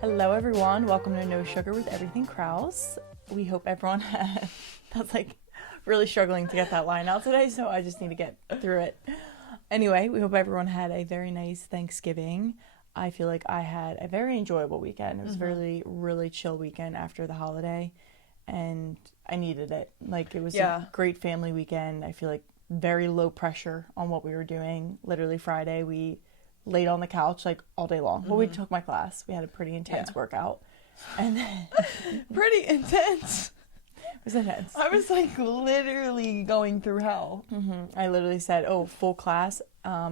Hello everyone, welcome to No Sugar with Everything Krause. We hope everyone had, that's like really struggling to get that line out today, so I just need to get through it. Anyway, we hope everyone had a very nice Thanksgiving. I feel like I had a very enjoyable weekend. It was a really chill weekend after the holiday, and I needed it. Like, it was a great family weekend. I feel like very low pressure on what we were doing. Literally Friday, we laid on the couch like all day long. Well, we took my class. We had a pretty intense workout. And then pretty intense. It was intense. I was like literally going through hell. I literally said, oh, full class.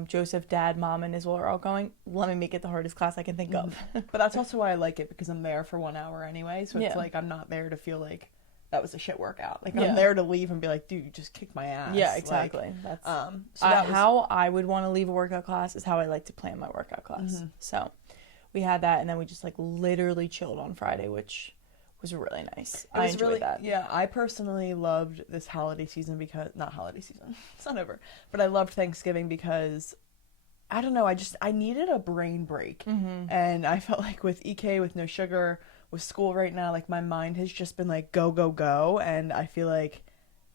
Joseph, Dad, Mom, and Israel are all going. Let me make it the hardest class I can think of. But that's also why I like it, because I'm there for 1 hour anyway. So it's like I'm not there to feel like that was a shit workout. Like I'm there to leave and be like, dude, you just kicked my ass. Yeah, exactly. Like, that's how I would want to leave a workout class is how I like to plan my workout class. So we had that, and then we just like literally chilled on Friday, which was really nice. I enjoyed that. Yeah, I personally loved this holiday season because, not holiday season, it's not over, but I loved Thanksgiving because, I don't know, I needed a brain break. And I felt like with EK, with No Sugar, with school right now, like my mind has just been like go, go, go. And I feel like,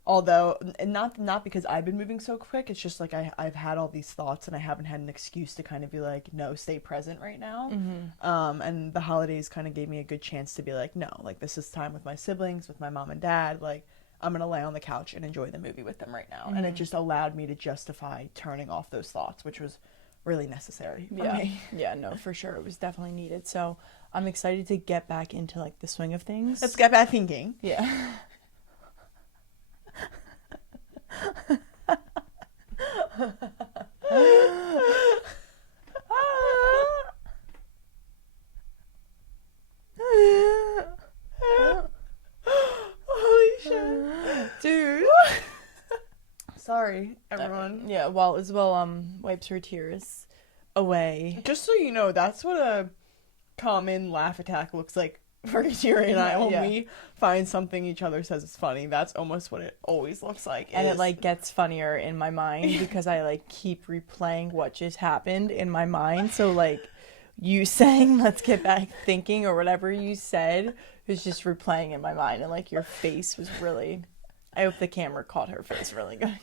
although, and not because I've been moving so quick, it's just like I've had all these thoughts and I haven't had an excuse to kind of be like, no, stay present right now. And the holidays kind of gave me a good chance to be like, no, like this is time with my siblings, with my mom and dad, like I'm gonna lay on the couch and enjoy the movie with them right now. And it just allowed me to justify turning off those thoughts, which was really necessary for me. Yeah, no, for sure. It was definitely needed. So I'm excited to get back into like the swing of things. Let's get back thinking. Yeah. Holy shit. Dude. Sorry, everyone. Yeah, while Isabel wipes her tears away. Just so you know, that's what a common laugh attack looks like for Kateri and I. When we find something each other says is funny, that's almost what it always looks like. And it like gets funnier in my mind because I like keep replaying what just happened in my mind. So like you saying let's get back thinking or whatever you said was just replaying in my mind, and like your face was really, I hope the camera caught her face really good.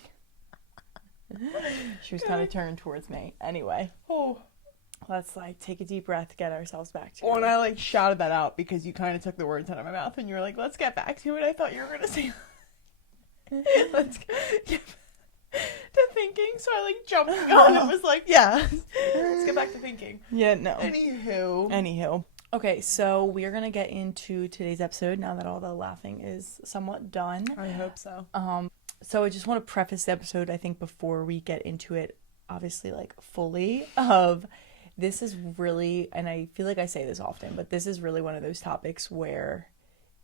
She was kind of turned towards me. Anyway. Let's like take a deep breath to get ourselves back to it. And I like shouted that out because you kind of took the words out of my mouth and you were like, let's get back to it. I thought you were going to say, let's get to thinking. So I like jumped on and was like, yeah, let's get back to thinking. Yeah, no. Anywho. Okay, so we are going to get into today's episode now that all the laughing is somewhat done. I hope so. So I just want to preface the episode, I think, before we get into it, obviously, like, fully, of this is really, and I feel like I say this often, but this is really one of those topics where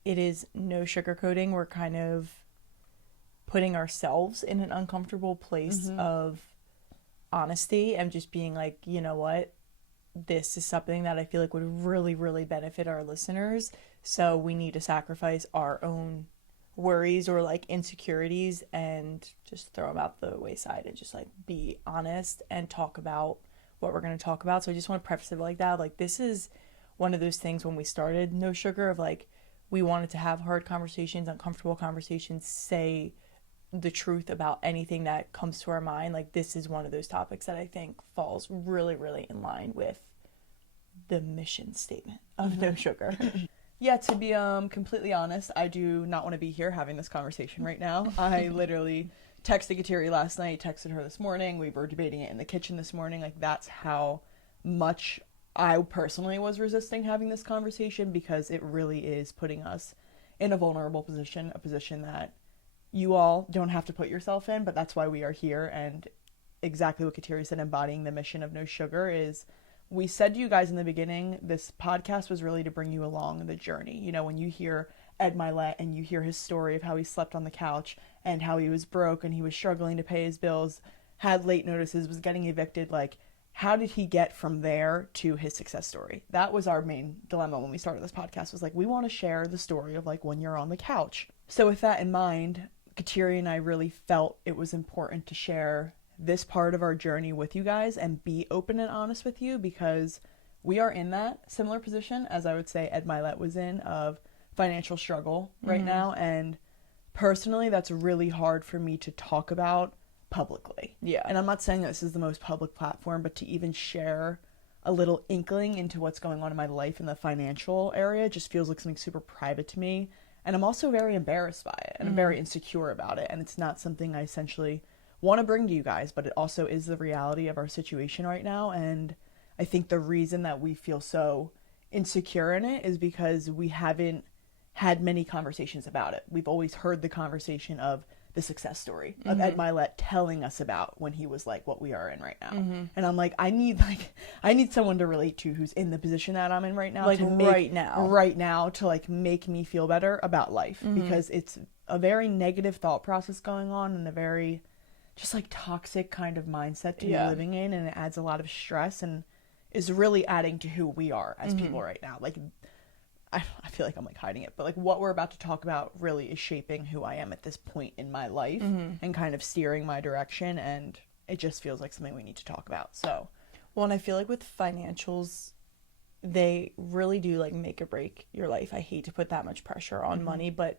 it is no sugarcoating. We're kind of putting ourselves in an uncomfortable place of honesty and just being like, you know what? This is something that I feel like would really, really benefit our listeners. So we need to sacrifice our own worries or like insecurities and just throw them out the wayside and just like be honest and talk about what we're going to talk about. So I just want to preface it like that. Like, this is one of those things when we started No Sugar of like, we wanted to have hard conversations, uncomfortable conversations, say the truth about anything that comes to our mind. Like, this is one of those topics that I think falls really, really in line with the mission statement of No Sugar. Yeah, to be completely honest, I do not want to be here having this conversation right now. I literally texted Kateri last night, texted her this morning. We were debating it in the kitchen this morning. Like, that's how much I personally was resisting having this conversation, because it really is putting us in a vulnerable position, a position that you all don't have to put yourself in, but that's why we are here. And exactly what Kateri said, embodying the mission of No Sugar, is we said to you guys in the beginning, this podcast was really to bring you along the journey. You know, when you hear Ed Milet and you hear his story of how he slept on the couch and how he was broke and he was struggling to pay his bills, had late notices, was getting evicted, like, how did he get from there to his success story? That was our main dilemma when we started this podcast, was like, we want to share the story of like when you're on the couch. So with that in mind, Kateri and I really felt it was important to share this part of our journey with you guys and be open and honest with you, because we are in that similar position as I would say Ed Milet was in, of financial struggle right now. And personally, that's really hard for me to talk about publicly. Yeah. And I'm not saying that this is the most public platform, but to even share a little inkling into what's going on in my life in the financial area just feels like something super private to me. And I'm also very embarrassed by it, and I'm very insecure about it. And it's not something I essentially want to bring to you guys, but it also is the reality of our situation right now. And I think the reason that we feel so insecure in it is because we haven't had many conversations about it. We've always heard the conversation of the success story of Ed Milet telling us about when he was like what we are in right now. And I'm like, I need someone to relate to who's in the position that I'm in right now. Like to right now to like make me feel better about life, because it's a very negative thought process going on and a very just like toxic kind of mindset to be living in. And it adds a lot of stress and is really adding to who we are as people right now. Like, I feel like I'm like hiding it, but like what we're about to talk about really is shaping who I am at this point in my life and kind of steering my direction. And it just feels like something we need to talk about. So, well, and I feel like with financials, they really do like make or break your life. I hate to put that much pressure on money, but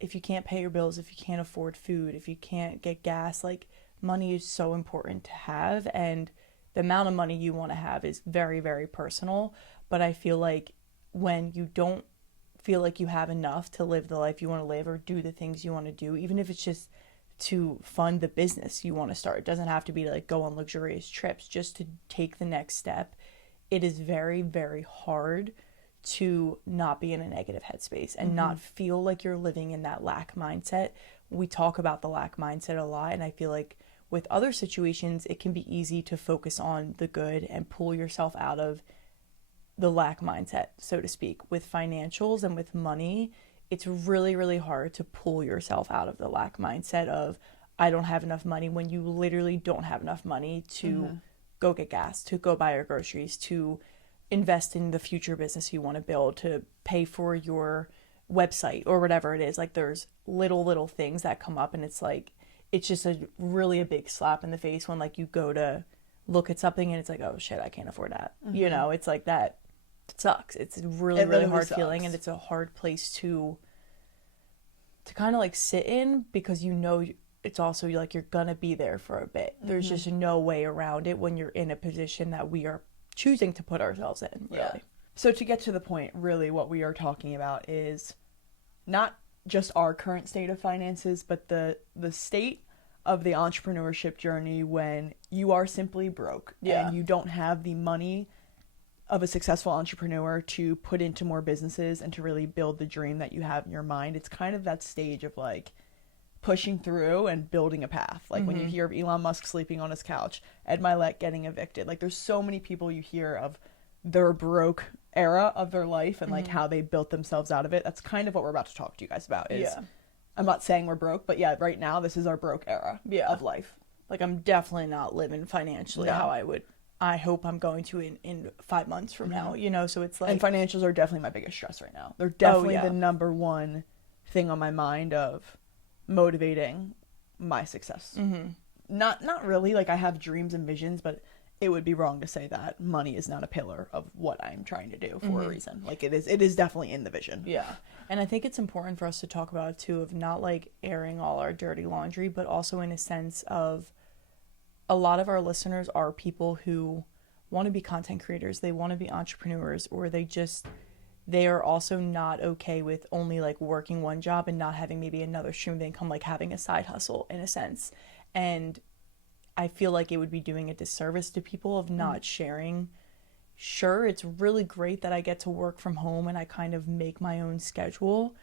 if you can't pay your bills, if you can't afford food, if you can't get gas, like money is so important to have. And the amount of money you want to have is very, very personal. But I feel like when you don't feel like you have enough to live the life you want to live or do the things you want to do, even if it's just to fund the business you want to start, it doesn't have to be to like go on luxurious trips, just to take the next step. It is very, very hard to not be in a negative headspace and not feel like you're living in that lack mindset. We talk about the lack mindset a lot, and I feel like with other situations, it can be easy to focus on the good and pull yourself out of the lack mindset, so to speak. With financials and with money, it's really, really hard to pull yourself out of the lack mindset of, I don't have enough money, when you literally don't have enough money to go get gas, to go buy your groceries, to invest in the future business you want to build, to pay for your website or whatever it is. Like there's little things that come up, and it's like, it's just a big slap in the face when like you go to look at something and it's like, oh shit, I can't afford that. You know, it's like that. It sucks. It's a really, really hard feeling, and it's a hard place to kind of like sit in, because you know it's also like you're gonna be there for a bit. There's just no way around it when you're in a position that we are choosing to put ourselves in, really. Yeah. So to get to the point, really what we are talking about is not just our current state of finances, but the state of the entrepreneurship journey when you are simply broke and you don't have the money of a successful entrepreneur to put into more businesses and to really build the dream that you have in your mind. It's kind of that stage of like pushing through and building a path. Like when you hear of Elon Musk sleeping on his couch, Ed Milet getting evicted, like there's so many people you hear of their broke era of their life and like how they built themselves out of it. That's kind of what we're about to talk to you guys about. I'm not saying we're broke, but yeah, right now this is our broke era of life. Like I'm definitely not living financially how I hope I'm going to in 5 months from now, you know. So it's like, and financials are definitely my biggest stress right now. They're definitely the number one thing on my mind of motivating my success. Not really, like I have dreams and visions, but it would be wrong to say that money is not a pillar of what I'm trying to do for a reason. Like it is definitely in the vision. Yeah. And I think it's important for us to talk about it too, of not like airing all our dirty laundry, but also in a sense of, a lot of our listeners are people who want to be content creators, they want to be entrepreneurs, or they are also not okay with only like working one job and not having maybe another stream of income, like having a side hustle in a sense. And I feel like it would be doing a disservice to people of not sharing. Sure, it's really great that I get to work from home and I kind of make my own schedule,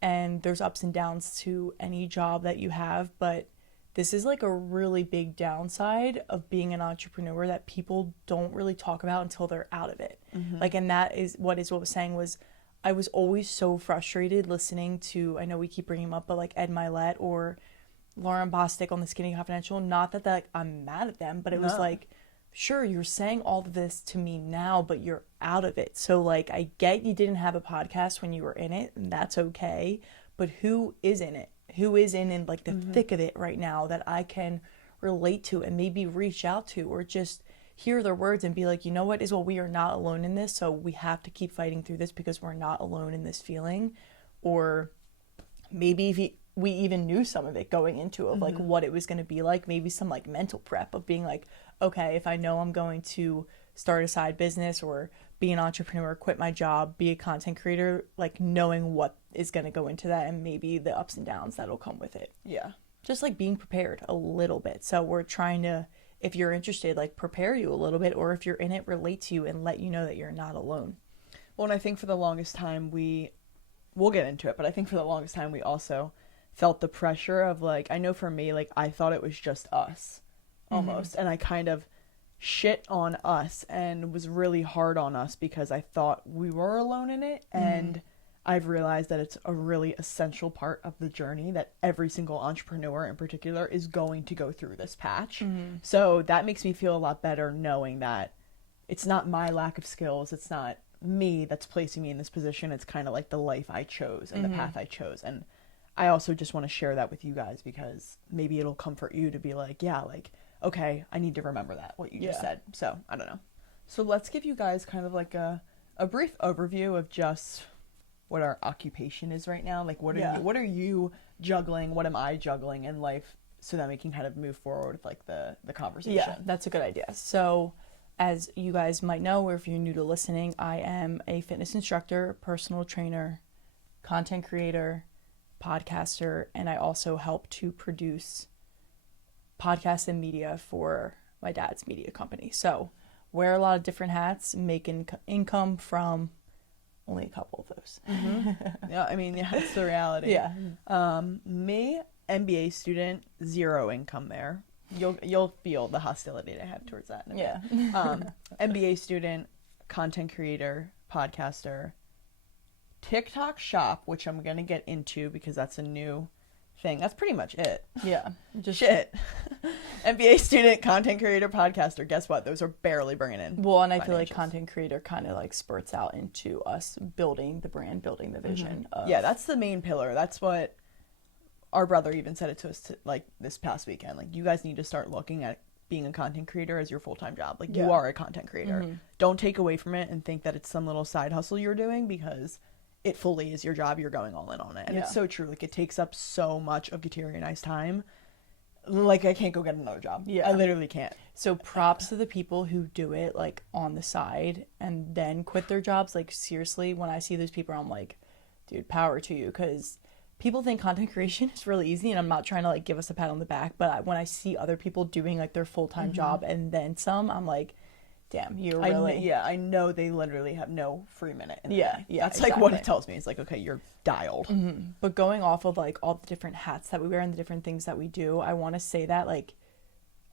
and there's ups and downs to any job that you have, but this is like a really big downside of being an entrepreneur that people don't really talk about until they're out of it. Like, and that is what was saying was, I was always so frustrated listening to, I know we keep bringing him up, but like Ed Milet or Lauren Bostic on the Skinny Confidential, not that like I'm mad at them, but it was like, sure, you're saying all of this to me now, but you're out of it. So like, I get you didn't have a podcast when you were in it, and that's okay, but who is in it? Who is in like the thick of it right now that I can relate to and maybe reach out to, or just hear their words and be like, you know what, Isabel, we are not alone in this, so we have to keep fighting through this because we're not alone in this feeling. Or maybe if we even knew some of it going into it, like what it was going to be like, maybe some like mental prep of being like, okay, if I know I'm going to start a side business or be an entrepreneur, quit my job, be a content creator, like knowing what is going to go into that and maybe the ups and downs that'll come with it. Yeah. Just like being prepared a little bit. So we're trying to, if you're interested, like prepare you a little bit, or if you're in it, relate to you and let you know that you're not alone. Well, and I think for the longest time we'll get into it, but I think for the longest time we also felt the pressure of like, I know for me, like I thought it was just us almost. And I kind of shit on us and was really hard on us because I thought we were alone in it. And I've realized that it's a really essential part of the journey that every single entrepreneur in particular is going to go through this patch. So that makes me feel a lot better knowing that it's not my lack of skills. It's not me that's placing me in this position. It's kind of like the life I chose and the path I chose. And I also just want to share that with you guys because maybe it'll comfort you to be like, yeah, like, okay, I need to remember that, what you just said. So I don't know. So let's give you guys kind of like a brief overview of just what our occupation is right now. Like, what are you juggling? What am I juggling in life so that we can kind of move forward with like the conversation? Yeah, that's a good idea. So as you guys might know, or if you're new to listening, I am a fitness instructor, personal trainer, content creator, podcaster, and I also help to produce podcasts and media for my dad's media company. So wear a lot of different hats, making income from only a couple of those. Yeah, I mean, yeah, it's the reality. Yeah. Me, MBA student, zero income there. You'll feel the hostility I have towards that in a bit. MBA student, content creator, podcaster, TikTok shop, which I'm gonna get into because that's a new thing. That's pretty much it. Yeah. Just shit. MBA student, content creator, podcaster. Guess what? Those are barely bringing in. Well, and I feel like content creator kind of like spurts out into us building the brand, building the vision. Yeah, that's the main pillar. That's what our brother even said it to us like this past weekend. Like, you guys need to start looking at being a content creator as your full-time job. Like, you are a content creator. Don't take away from it and think that it's some little side hustle you're doing, because it fully is your job. You're going all in on it. And it's so true. Like, it takes up so much of Kateria and I's time. Like, I can't go get another job. Yeah. I literally can't. So props to the people who do it, like, on the side and then quit their jobs. Like, seriously, when I see those people, I'm like, dude, power to you. Because people think content creation is really easy, and I'm not trying to, like, give us a pat on the back. But when I see other people doing, like, their full-time job and then some, I'm like, damn, you're really... I know they literally have no free minute in Yeah, that's exactly. Like what it tells me. It's like, okay, you're dialed. But going off of like all the different hats that we wear and the different things that we do, I want to say that, like,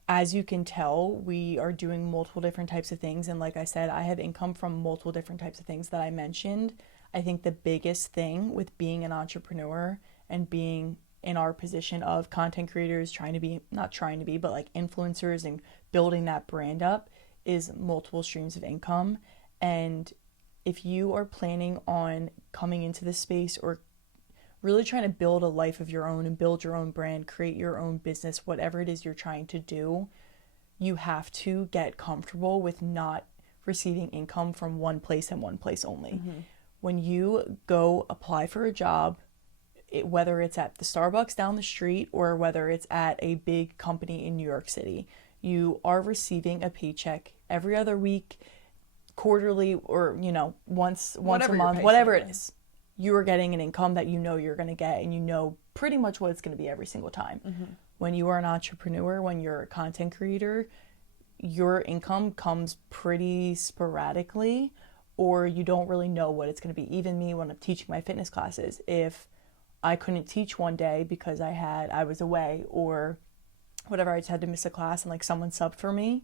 as you can tell, we are doing multiple different types of things. And like I said, I have income from multiple different types of things that I mentioned. I think the biggest thing with being an entrepreneur and being in our position of content creators, not trying to be, but like influencers and building that brand up, is multiple streams of income. And if you are planning on coming into this space or really trying to build a life of your own and build your own brand, create your own business, whatever it is you're trying to do, you have to get comfortable with not receiving income from one place and one place only. When you go apply for a job, whether it's at the Starbucks down the street or whether it's at a big company in New York City, you are receiving a paycheck every other week, quarterly, or, you know, once a month, whatever it is. You are getting an income that you know you're going to get, and you know pretty much what it's going to be every single time. When you are an entrepreneur, when you're a content creator, your income comes pretty sporadically, or you don't really know what it's going to be. Even me, when I'm teaching my fitness classes, if I couldn't teach one day because I was away or whatever, I just had to miss a class and like someone subbed for me,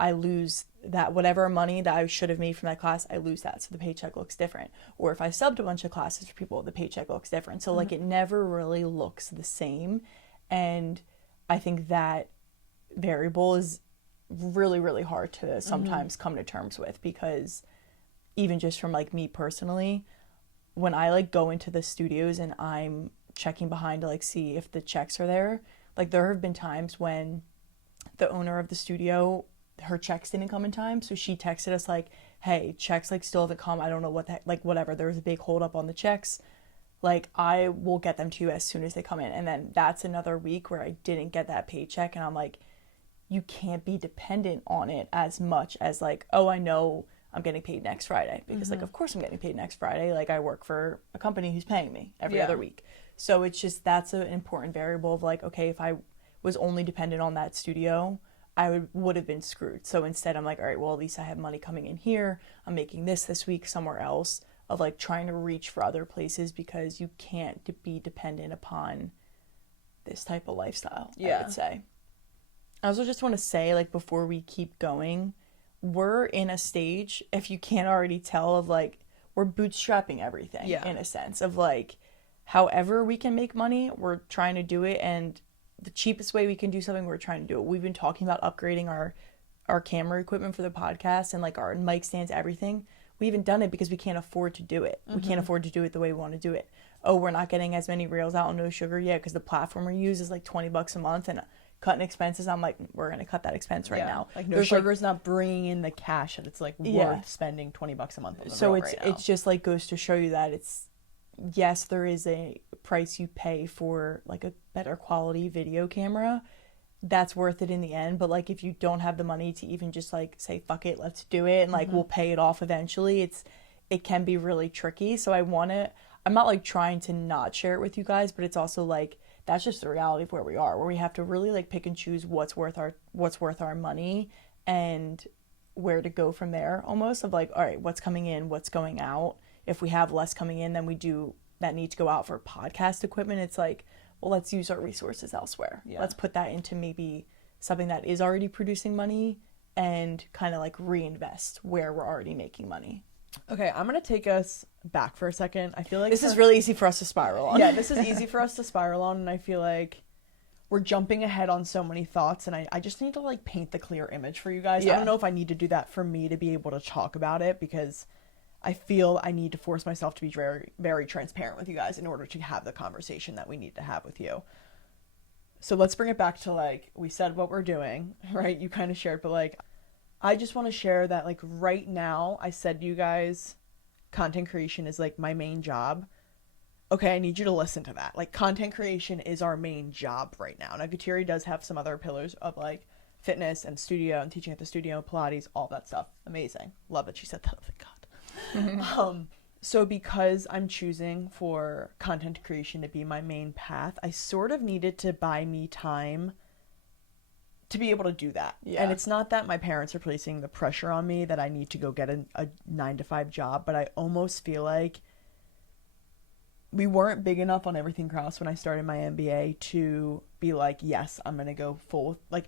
I lose that, whatever money that I should have made from that class, I lose that. So the paycheck looks different. Or if I subbed a bunch of classes for people, the paycheck looks different. So like, it never really looks the same. And I think that variable is really, really hard to sometimes come to terms with, because even just from like me personally, when I like go into the studios and I'm checking behind to like see if the checks are there, like there have been times when the owner of the studio her checks didn't come in time. So she texted us like, hey, checks like still haven't come. I don't know what the heck, like whatever. There was a big hold up on the checks. Like, I will get them to you as soon as they come in. And then that's another week where I didn't get that paycheck. And I'm like, you can't be dependent on it as much as like, oh, I know I'm getting paid next Friday. Because like, of course I'm getting paid next Friday. Like, I work for a company who's paying me every other week. So it's just, that's an important variable of like, okay, if I was only dependent on that studio, I would have been screwed. So instead I'm like, all right, well, at least I have money coming in here. I'm making this week somewhere else, of like trying to reach for other places, because you can't be dependent upon this type of lifestyle, I would say. I also just want to say, like, before we keep going, we're in a stage, if you can't already tell, of like, we're bootstrapping everything in a sense of like, however we can make money, we're trying to do it. And the cheapest way we can do something, we're trying to do it. We've been talking about upgrading our camera equipment for the podcast and like our mic stands, everything. We haven't done it because we can't afford to do it. We can't afford to do it the way we want to do it. Oh, we're not getting as many reels out on No Sugar yet because the platform we use is like $20 a month, and cutting expenses, I'm like, we're going to cut that expense right now. Like No Sugar's not bringing in the cash that it's like worth spending $20 a month on the so reel it's just like goes to show you that it's, yes, there is a price you pay for like a better quality video camera. That's worth it in the end. But like, if you don't have the money to even just like say, fuck it, let's do it, and like we'll pay it off eventually, it can be really tricky. So I'm not like trying to not share it with you guys, but it's also like, that's just the reality of where we are, where we have to really like pick and choose what's worth our money and where to go from there, almost, of like, all right, what's coming in, what's going out. If we have less coming in than we do that need to go out for podcast equipment, it's like, well, let's use our resources elsewhere. Let's put that into maybe something that is already producing money and kind of like reinvest where we're already making money. Okay, I'm going to take us back for a second. I feel like this is really easy for us to spiral on. Yeah, this is easy for us to spiral on, and I feel like we're jumping ahead on so many thoughts, and I just need to like paint the clear image for you guys. I don't know if I need to do that for me to be able to talk about it, because I feel I need to force myself to be very, very transparent with you guys in order to have the conversation that we need to have with you. So let's bring it back to like, we said what we're doing, right? You kind of shared, but like, I just want to share that like right now, I said to you guys, content creation is like my main job. Okay, I need you to listen to that. Like, content creation is our main job right now. Now, Gutierrez does have some other pillars of like fitness and studio and teaching at the studio, Pilates, all that stuff. Amazing. Love that she said that. Thank God. So because I'm choosing for content creation to be my main path, I sort of needed to buy me time to be able to do that. And it's not that my parents are placing the pressure on me that I need to go get a 9-to-5 job, but I almost feel like we weren't big enough on everything Krause when I started my MBA to be like, yes, I'm going to go full, like,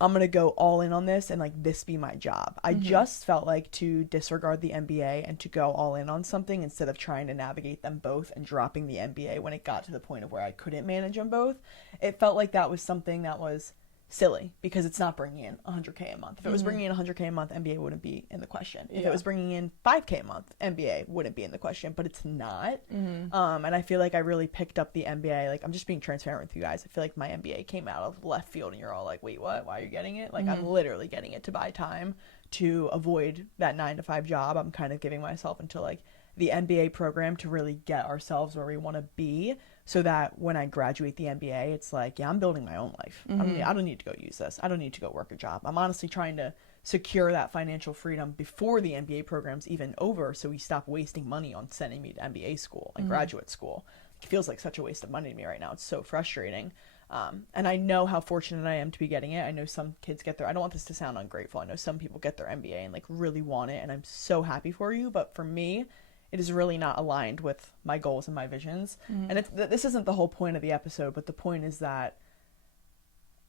I'm going to go all in on this and like this be my job. I just felt like to disregard the MBA and to go all in on something instead of trying to navigate them both and dropping the MBA when it got to the point of where I couldn't manage them both. It felt like that was something that was silly because it's not bringing in 100K a month. If it was bringing in 100K a month, MBA wouldn't be in the question. If it was bringing in 5K a month, MBA wouldn't be in the question, but it's not. And I feel like I really picked up the MBA. Like, I'm just being transparent with you guys. I feel like my MBA came out of left field and you're all like, wait, what? Why are you getting it? Like, I'm literally getting it to buy time to avoid that 9-to-5 job. I'm kind of giving myself into like the MBA program to really get ourselves where we want to be, so that when I graduate the MBA, it's like, yeah, I'm building my own life. I don't need to go use this. I don't need to go work a job. I'm honestly trying to secure that financial freedom before the MBA program's even over, so we stop wasting money on sending me to MBA school and graduate school. It feels like such a waste of money to me right now. It's so frustrating. And I know how fortunate I am to be getting it. I know some kids get their, I don't want this to sound ungrateful, I know some people get their MBA and like really want it, and I'm so happy for you, but for me, it is really not aligned with my goals and my visions. And this isn't the whole point of the episode, but the point is that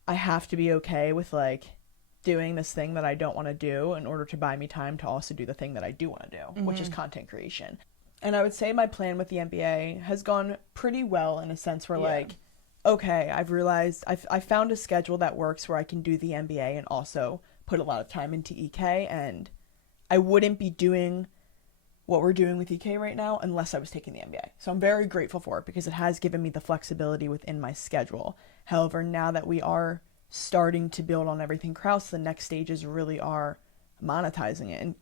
I have to be okay with like doing this thing that I don't want to do in order to buy me time to also do the thing that I do want to do, which is content creation. And I would say my plan with the MBA has gone pretty well in a sense where like, okay, I've realized I found a schedule that works where I can do the MBA and also put a lot of time into EK, and I wouldn't be doing what we're doing with EK right now unless I was taking the MBA. So I'm very grateful for it because it has given me the flexibility within my schedule. However, now that we are starting to build on everything Krause, the next stages really are monetizing it. And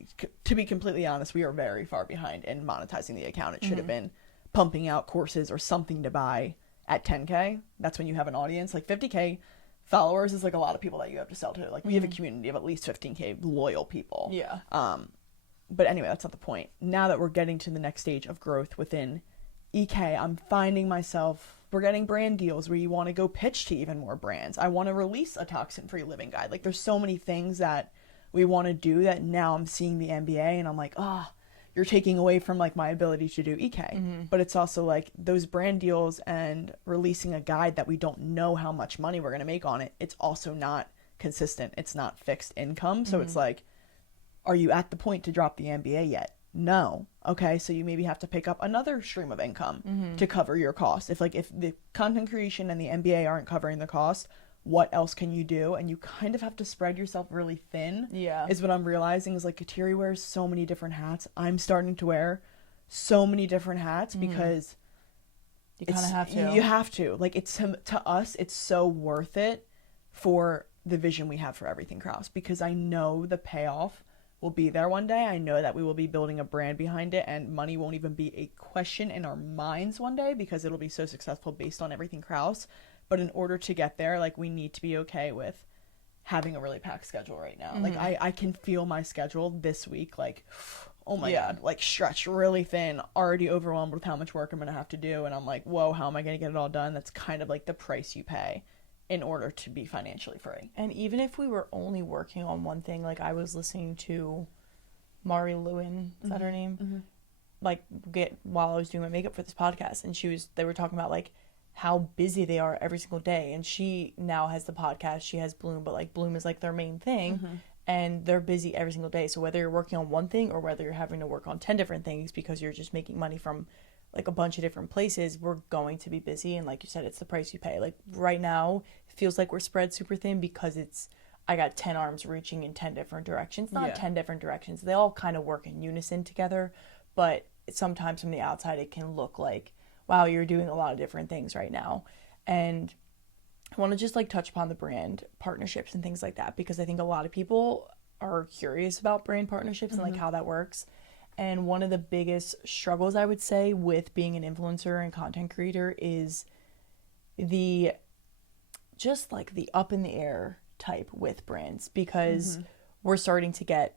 to be completely honest, we are very far behind in monetizing the account. It should have been pumping out courses or something to buy at 10K. That's when you have an audience. Like 50K followers is like a lot of people that you have to sell to. Like we have a community of at least 15K loyal people. Yeah. But anyway, that's not the point. Now that we're getting to the next stage of growth within EK, I'm finding myself, we're getting brand deals where you want to go pitch to even more brands. I want to release a toxin-free living guide. Like there's so many things that we want to do that now I'm seeing the MBA and I'm like, you're taking away from like my ability to do EK. But it's also like those brand deals and releasing a guide that we don't know how much money we're going to make on it. It's also not consistent. It's not fixed income. So it's like, are you at the point to drop the MBA yet? No. Okay. So you maybe have to pick up another stream of income to cover your costs. If the content creation and the MBA aren't covering the cost, what else can you do? And you kind of have to spread yourself really thin. Yeah. Is what I'm realizing is like Kateri wears so many different hats. I'm starting to wear so many different hats because you kind of have to. You have to. Like it's to us, it's so worth it for the vision we have for everything Krause, because I know the payoff will be there one day. I know that we will be building a brand behind it and money won't even be a question in our minds one day because it'll be so successful based on everything Krause. But in order to get there, like we need to be okay with having a really packed schedule right now. Like I can feel my schedule this week, like, oh my God, like stretched really thin, already overwhelmed with how much work I'm going to have to do. And I'm like, whoa, how am I going to get it all done? That's kind of like the price you pay in order to be financially free. And even if we were only working on one thing, like I was listening to Mari Lewin, is that her name? Like while I was doing my makeup for this podcast, and they were talking about like how busy they are every single day. And she now has the podcast, she has Bloom, but like Bloom is like their main thing, and they're busy every single day. So whether you're working on one thing or whether you're having to work on 10 different things because you're just making money from like a bunch of different places, we're going to be busy. And like you said, it's the price you pay. Like right now it feels like we're spread super thin because I got 10 arms reaching in 10 different directions. Not 10 different directions, they all kind of work in unison together, but sometimes from the outside it can look like, wow, you're doing a lot of different things right now. And I want to just like touch upon the brand partnerships and things like that, because I think a lot of people are curious about brand partnerships and like how that works. And one of the biggest struggles I would say with being an influencer and content creator is the up in the air type with brands, because we're starting to get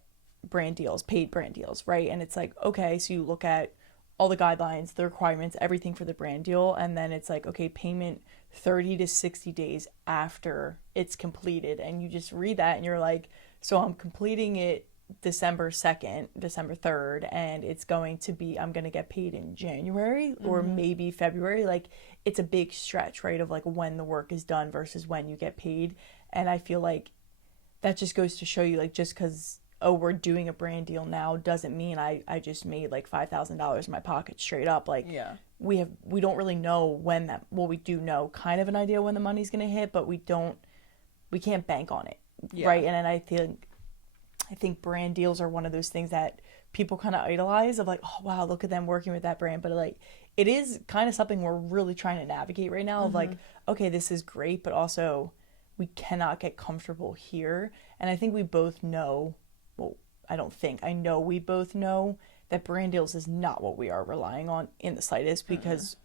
brand deals, paid brand deals, right? And it's like, okay, so you look at all the guidelines, the requirements, everything for the brand deal, and then it's like, okay, payment 30 to 60 days after it's completed. And you just read that and you're like, so I'm completing it December 2nd, December 3rd, and it's going to be, I'm going to get paid in January or maybe February. Like it's a big stretch, right, of like when the work is done versus when you get paid. And I feel like that just goes to show you, like, just because we're doing a brand deal now doesn't mean I just made like $5,000 in my pocket straight up. Like we don't really know when that, well, we do know kind of an idea when the money's going to hit, but we can't bank on it. Right. And I think brand deals are one of those things that people kind of idolize, of like, oh wow, look at them working with that brand. But like, it is kind of something we're really trying to navigate right now, of like, okay, this is great, but also we cannot get comfortable here. And I think we both know, well, I know we both know that brand deals is not what we are relying on in the slightest, because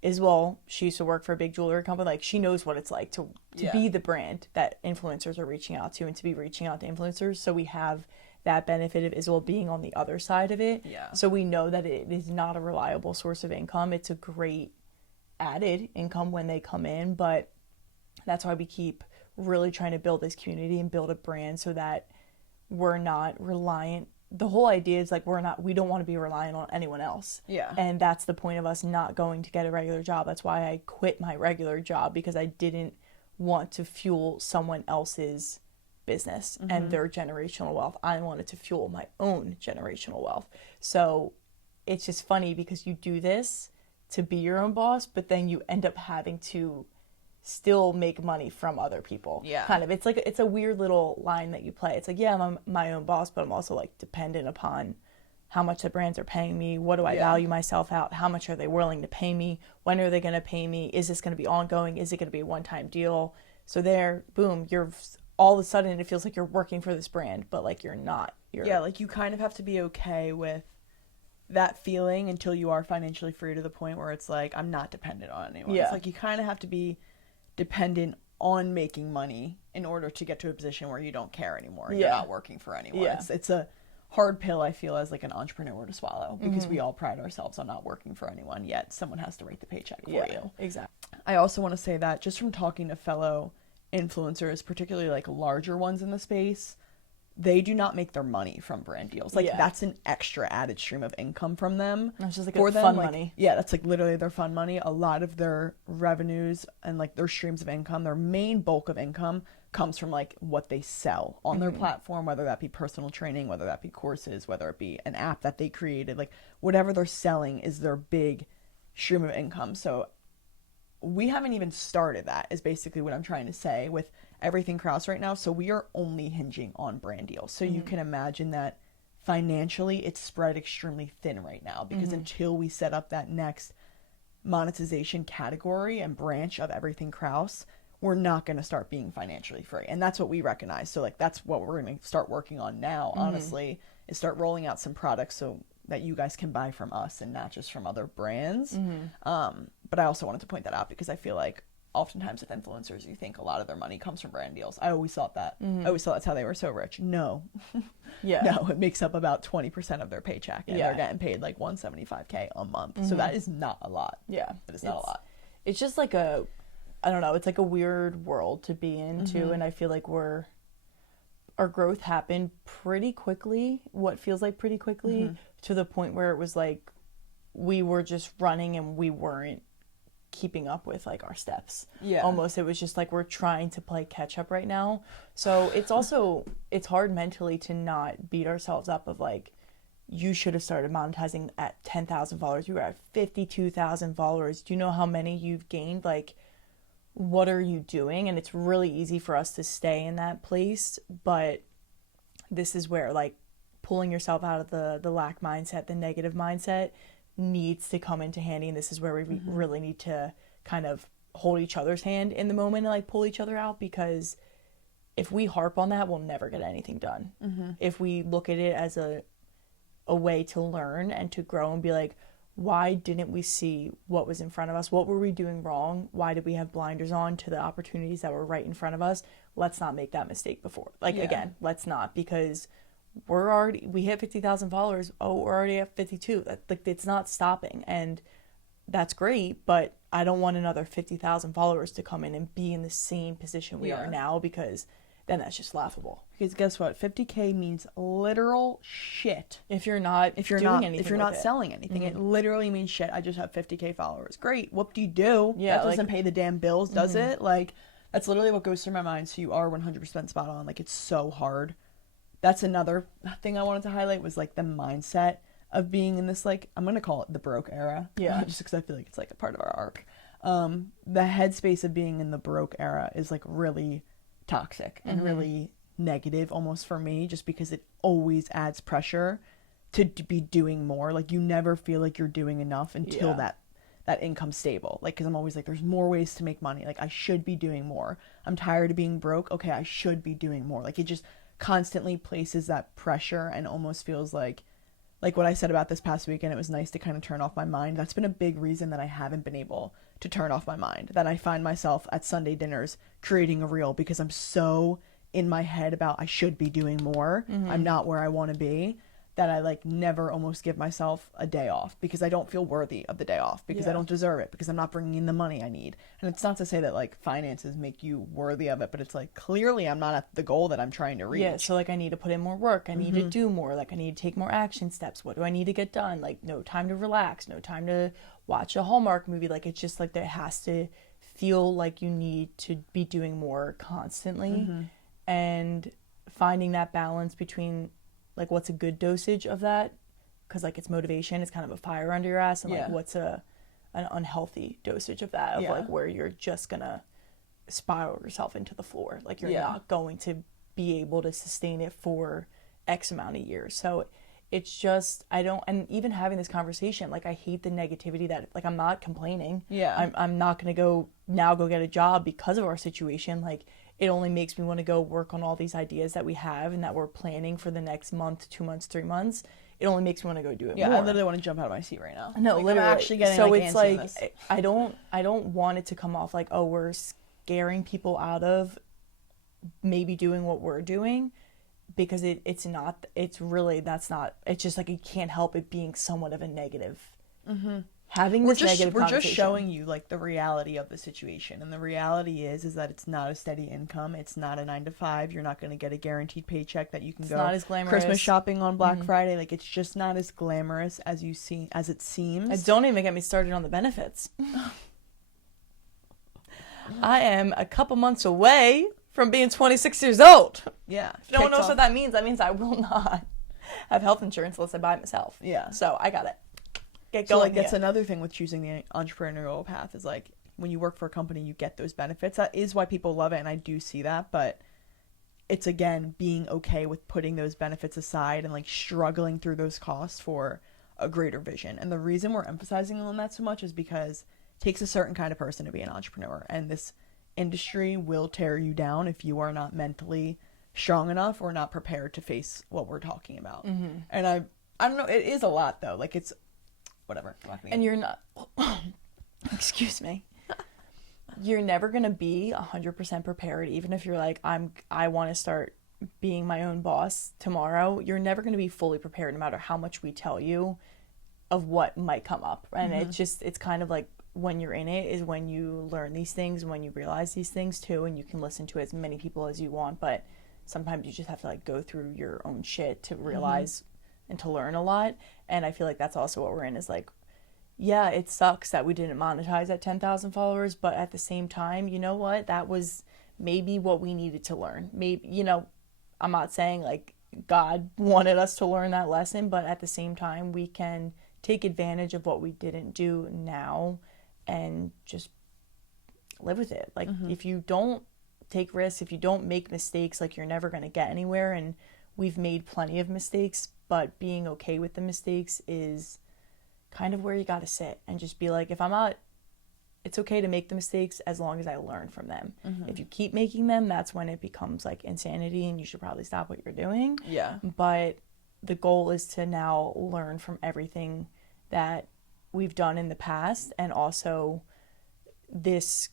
Isabel, she used to work for a big jewelry company. Like she knows what it's like to be the brand that influencers are reaching out to and to be reaching out to influencers. So we have that benefit of Isabel being on the other side of it. So we know that it is not a reliable source of income. It's a great added income when they come in, but that's why we keep really trying to build this community and build a brand so that we're not reliant. The whole idea is like we don't want to be reliant on anyone else. And that's the point of us not going to get a regular job. That's why I quit my regular job, because I didn't want to fuel someone else's business and their generational wealth. I wanted to fuel my own generational wealth. So it's just funny because you do this to be your own boss, but then you end up having to still make money from other people. Kind of. It's like, it's a weird little line that you play. It's like, yeah, I'm my own boss, but I'm also like dependent upon how much the brands are paying me. What do I value myself out? How much are they willing to pay me? When are they going to pay me? Is this going to be ongoing? Is it going to be a one-time deal? So there, boom, you're all of a sudden it feels like you're working for this brand, but like you're not. Yeah, like you kind of have to be okay with that feeling until you are financially free to the point where it's like, I'm not dependent on anyone. Yeah. It's like you kind of have to be dependent on making money in order to get to a position where you don't care anymore. You're not working for anyone. Yeah. It's a hard pill, I feel, as like an entrepreneur to swallow, because we all pride ourselves on not working for anyone, yet someone has to write the paycheck for you. Exactly. I also want to say that just from talking to fellow influencers, particularly like larger ones in the space, they do not make their money from brand deals. Like that's an extra added stream of income from them. That's just like for a them. fun Like, money. Yeah, that's like literally their fun money. A lot of their revenues and like their streams of income, their main bulk of income comes from like what they sell on their platform, whether that be personal training, whether that be courses, whether it be an app that they created, like whatever they're selling is their big stream of income. So we haven't even started that, is basically what I'm trying to say with everything Krause right now. So we are only hinging on brand deals. So you can imagine that financially it's spread extremely thin right now, because until we set up that next monetization category and branch of everything Krause, we're not going to start being financially free. And that's what we recognize. So like that's what we're going to start working on now, honestly, is start rolling out some products so that you guys can buy from us and not just from other brands. But I also wanted to point that out because I feel like oftentimes with influencers, you think a lot of their money comes from brand deals. I always thought that. I always thought that's how they were so rich. No. No, it makes up about 20% of their paycheck, and they're getting paid like $175K a month. So that is not a lot. Yeah. That is not a lot. It's just like I don't know, it's like a weird world to be in too, and I feel like our growth happened pretty quickly, what feels like pretty quickly, to the point where it was like we were just running and we weren't keeping up with like our steps. Almost, it was just like we're trying to play catch up right now. So it's hard mentally to not beat ourselves up of like, you should have started monetizing at 10,000 followers. You were at 52,000 followers. Do you know how many you've gained? Like, what are you doing? And it's really easy for us to stay in that place, but this is where like pulling yourself out of the lack mindset, the negative mindset, needs to come into handy. And this is where we really need to kind of hold each other's hand in the moment and like pull each other out, because if we harp on that, we'll never get anything done. If we look at it as a way to learn and to grow and be like, why didn't we see what was in front of us? What were we doing wrong? Why did we have blinders on to the opportunities that were right in front of us? Let's not make that mistake before. Again, let's not, because we hit 50,000 followers. Oh, we're already at 52. Like, it's not stopping. And that's great, but I don't want another 50,000 followers to come in and be in the same position we are now, because then that's just laughable. Because guess what? 50K means literal shit. If you're not selling anything, it literally means shit. I just have 50K followers. Great. What do you do? That doesn't pay the damn bills, does it? Like, that's literally what goes through my mind. So you are 100% spot on. Like, it's so hard. That's another thing I wanted to highlight, was like the mindset of being in this, like, I'm going to call it the broke era. Just because I feel like it's like a part of our arc. The headspace of being in the broke era is like really toxic and really negative almost for me, just because it always adds pressure to be doing more. Like, you never feel like you're doing enough until that income's stable. Like, because I'm always like, there's more ways to make money. Like, I should be doing more. I'm tired of being broke. Okay, I should be doing more. Like, it just constantly places that pressure, and almost feels like what I said about this past weekend, it was nice to kind of turn off my mind. That's been a big reason that I haven't been able to turn off my mind, that I find myself at Sunday dinners creating a reel, because I'm so in my head about I should be doing more. I'm not where I want to be, that I like never almost give myself a day off, because I don't feel worthy of the day off, because I don't deserve it, because I'm not bringing in the money I need. And it's not to say that like finances make you worthy of it, but it's like, clearly I'm not at the goal that I'm trying to reach. Yeah, so like I need to put in more work. I need to do more. Like, I need to take more action steps. What do I need to get done? Like, no time to relax, no time to watch a Hallmark movie. Like, it's just like there has to feel like you need to be doing more constantly, and finding that balance between like what's a good dosage of that, because like it's motivation, it's kind of a fire under your ass, and like what's an unhealthy dosage of that, of like where you're just gonna spiral yourself into the floor. Like, you're not going to be able to sustain it for X amount of years. So it's just, I don't, and even having this conversation, like, I hate the negativity that, like, I'm not complaining. Yeah. I'm not going to go get a job because of our situation. Like, it only makes me want to go work on all these ideas that we have and that we're planning for the next month, 2 months, 3 months. It only makes me want to go do it more. I literally want to jump out of my seat right now. No, like, literally. I'm actually getting, so like, it's antsy in like, this. I don't want it to come off like, oh, we're scaring people out of maybe doing what we're doing, because it's not, it's really, that's not, it's just like, you can't help it being somewhat of a negative. Having this negative we're just conversation. showing you, like, the reality of the situation, and the reality is that it's not a steady income. It's not a 9 to 5. You're not going to get a guaranteed paycheck that you can It's go not as glamorous. Christmas shopping on Black Friday. Like, it's just not as glamorous as it seems. And don't even get me started on the benefits. I am a couple months away from being 26 years old. Yeah. If no one knows what that means I will not have health insurance unless I buy it myself. Yeah. So I got it. Get So, going. like, that's another thing with choosing the entrepreneurial path, is, like, when you work for a company, you get those benefits. That is why people love it, and I do see that. But it's, again, being okay with putting those benefits aside and, like, struggling through those costs for a greater vision. And the reason we're emphasizing on that so much is because it takes a certain kind of person to be an entrepreneur, and this industry will tear you down if you are not mentally strong enough or not prepared to face what we're talking about. And I don't know, it is a lot, though. Like, it's whatever. And you're not excuse me. You're never going to be 100% prepared, even if you're like, I want to start being my own boss tomorrow. You're never going to be fully prepared, no matter how much we tell you of what might come up. And it's kind of like, when you're in it is when you learn these things, when you realize these things too, and you can listen to as many people as you want, but sometimes you just have to, like, go through your own shit to realize and to learn a lot. And I feel like that's also what we're in, is like, yeah, it sucks that we didn't monetize at 10,000 followers, but at the same time, you know what? That was maybe what we needed to learn. Maybe, you know, I'm not saying, like, God wanted us to learn that lesson, but at the same time, we can take advantage of what we didn't do now and just live with it. Like, if you don't take risks, if you don't make mistakes, like, you're never going to get anywhere. And we've made plenty of mistakes, but being okay with the mistakes is kind of where you got to sit and just be like, if I'm not, it's okay to make the mistakes as long as I learn from them. If you keep making them, that's when it becomes, like, insanity, and you should probably stop what you're doing. Yeah. But the goal is to now learn from everything that we've done in the past, and also this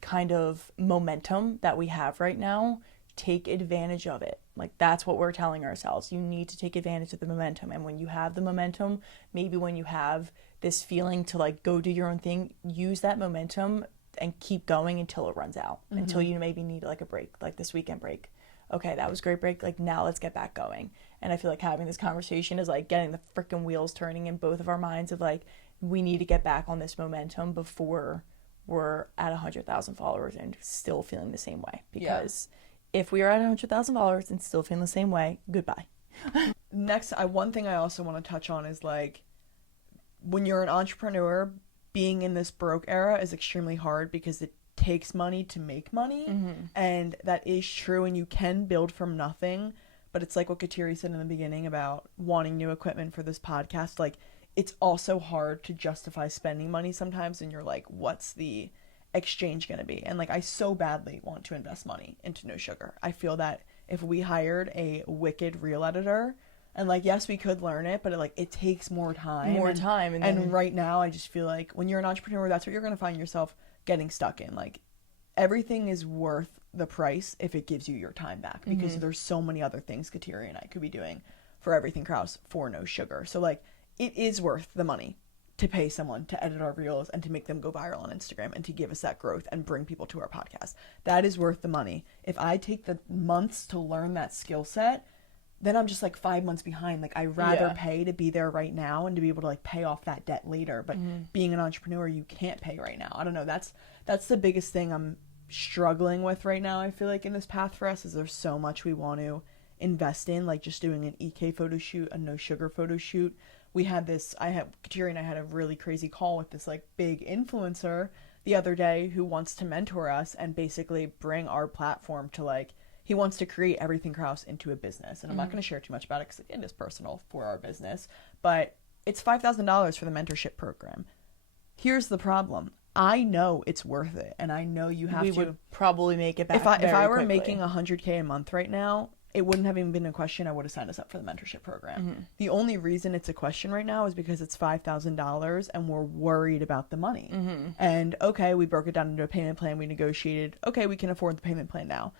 kind of momentum that we have right now, take advantage of it. Like, that's what we're telling ourselves. You need to take advantage of the momentum. And when you have the momentum, maybe when you have this feeling to, like, go do your own thing, use that momentum and keep going until it runs out, until you maybe need, like, a break, like this weekend break. Okay, that was a great break. Like, now let's get back going. And I feel like having this conversation is, like, getting the freaking wheels turning in both of our minds of, like, we need to get back on this momentum before we're at 100,000 followers and still feeling the same way. Because if we are at 100,000 followers and still feeling the same way, goodbye. Next, one thing I also want to touch on is, like, when you're an entrepreneur, being in this broke era is extremely hard because it takes money to make money. And that is true, and you can build from nothing. But it's like what Kateri said in the beginning about wanting new equipment for this podcast. Like, it's also hard to justify spending money sometimes, and you're like, what's the exchange going to be? And, like, I so badly want to invest money into No Sugar. I feel that if we hired a wicked reel editor, and, like, yes, we could learn it, but it takes more time. And right now, I just feel like when you're an entrepreneur, that's what you're going to find yourself getting stuck in. Like, everything is worth the price if it gives you your time back, because there's so many other things Kateri and I could be doing for Everything Krause for No Sugar. So, like, it is worth the money to pay someone to edit our reels and to make them go viral on Instagram and to give us that growth and bring people to our podcast. That is worth the money. If I take the months to learn that skill set, then I'm just, like, 5 months behind. Like, I'd rather pay to be there right now and to be able to, like, pay off that debt later. But being an entrepreneur, you can't pay right now. I don't know. That's the biggest thing I'm struggling with right now. I feel like in this path for us is there's so much we want to invest in, like just doing an EK photo shoot, a No Sugar photo shoot. Kateri and I had a really crazy call with this, like, big influencer the other day who wants to mentor us and basically bring our platform to, like, he wants to create Everything Krause into a business. And I'm not going to share too much about it because it is personal for our business, but it's $5,000 for the mentorship program. Here's the problem. I know it's worth it, and I know you have to. We would probably make it back If I were quickly. making $100K a month right now, it wouldn't have even been a question. I would have signed us up for the mentorship program. The only reason it's a question right now is because it's $5,000 and we're worried about the money. And okay, we broke it down into a payment plan. We negotiated. Okay, we can afford the payment plan now.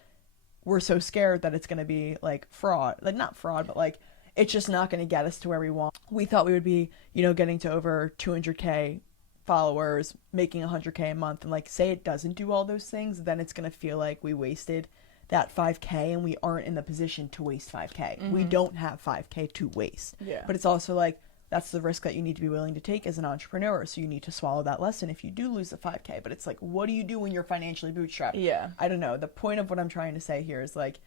We're so scared that it's going to be like fraud, like not fraud, but like it's just not going to get us to where we want. We thought we would be, getting to over 200K followers, making 100K a month, and like say it doesn't do all those things, then it's going to feel like we wasted that 5K and we aren't in the position to waste 5K. We don't have 5K to waste. Yeah. But it's also like that's the risk that you need to be willing to take as an entrepreneur. So you need to swallow that lesson if you do lose the 5K. But it's like, what do you do when you're financially bootstrapped? Yeah. I don't know. The point of what I'm trying to say here is like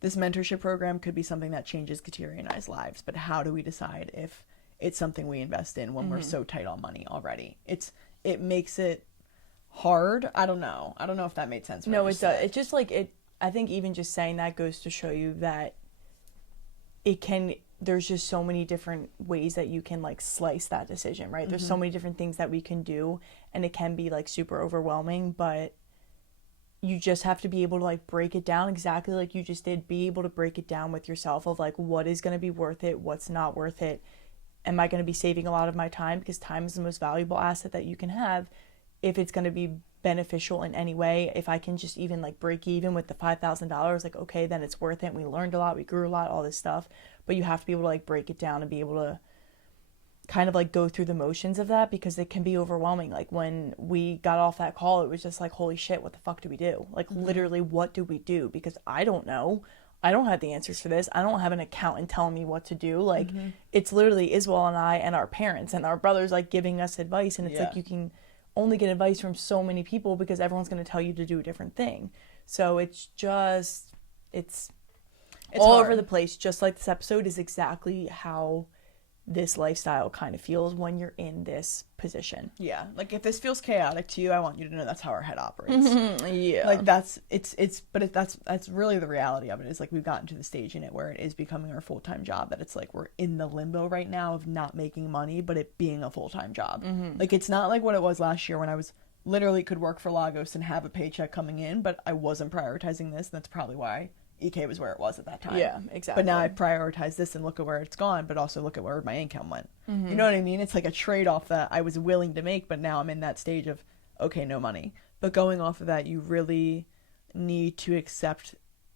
this mentorship program could be something that changes Kateri and I's lives. But how do we decide if it's something we invest in when we're so tight on money already? It makes it hard. I don't know if that made sense. No, it does. It's just like it. I think even just saying that goes to show you that there's just so many different ways that you can like slice that decision, right? There's so many different things that we can do, and it can be like super overwhelming, but you just have to be able to like break it down exactly like you just did. Be able to break it down with yourself of like what is going to be worth it, what's not worth it. Am I going to be saving a lot of my time? Because time is the most valuable asset that you can have. If it's going to be beneficial in any way, if I can just even like break even with the $5,000, like, okay, then it's worth it. We learned a lot, we grew a lot, all this stuff. But you have to be able to like break it down and be able to kind of like go through the motions of that, because it can be overwhelming. Like when we got off that call, it was just like, holy shit, what the fuck do we do? Like literally, what do we do? Because I don't know. I don't have the answers for this. I don't have an accountant telling me what to do. Like it's literally Isabel and I and our parents and our brothers like giving us advice. And it's like you can only get advice from so many people because everyone's going to tell you to do a different thing. So it's all hard. over the place. Just like this episode is exactly how this lifestyle kind of feels when you're in this position. Yeah, like if this feels chaotic to you, I want you to know that's how our head operates. Yeah, like that's really the reality of it. Is like we've gotten to the stage in it where it is becoming our full-time job, that it's like we're in the limbo right now of not making money but it being a full-time job. Like it's not like what it was last year when I was literally could work for Lagos and have a paycheck coming in, but I wasn't prioritizing this, and that's probably why EK was where it was at that time. Yeah, exactly. But now I prioritize this and look at where it's gone, but also look at where my income went. You know what I mean? It's like a trade-off that I was willing to make, but now I'm in that stage of, okay, no money. But going off of that, you really need to accept